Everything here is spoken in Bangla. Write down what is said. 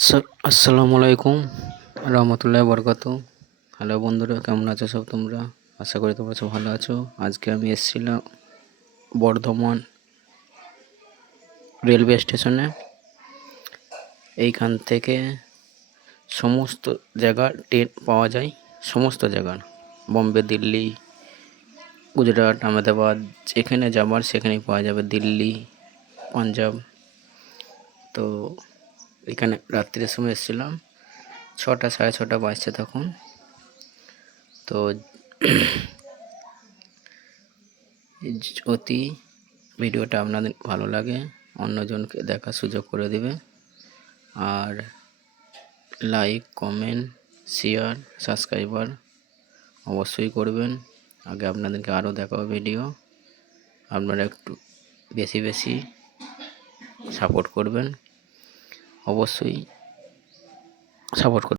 আসসালামু আলাইকুম রহমতুল্লাহ বরকাত। হ্যালো বন্ধুরা, কেমন আছো সব তোমরা? আশা করি তোমরা সব ভালো আছো। আজকে আমি এসেছিলাম বর্ধমান রেলওয়ে স্টেশনে। এইখান থেকে সমস্ত জায়গার ট্রেন পাওয়া যায়, সমস্ত জায়গার, বম্বে, দিল্লি, গুজরাট, আহমেদাবাদ, যেখানে যাবার সেখানেই পাওয়া যাবে, দিল্লি, পাঞ্জাব। তো এখানে রাত্রির সময় এসেছিলাম, 6টা 6:30 বাজছে তখন। তো যদি ভিডিওটা আপনাদের ভালো লাগে, অন্যজনকে দেখার সুযোগ করে দেবে, আর লাইক, কমেন্ট, শেয়ার, সাবস্ক্রাইবার অবশ্যই করবেন। আগে আপনাদেরকে আরও দেখাবো ভিডিও, আপনারা একটু বেশি বেশি সাপোর্ট করবেন, অবশ্যই সাপোর্ট করবেন।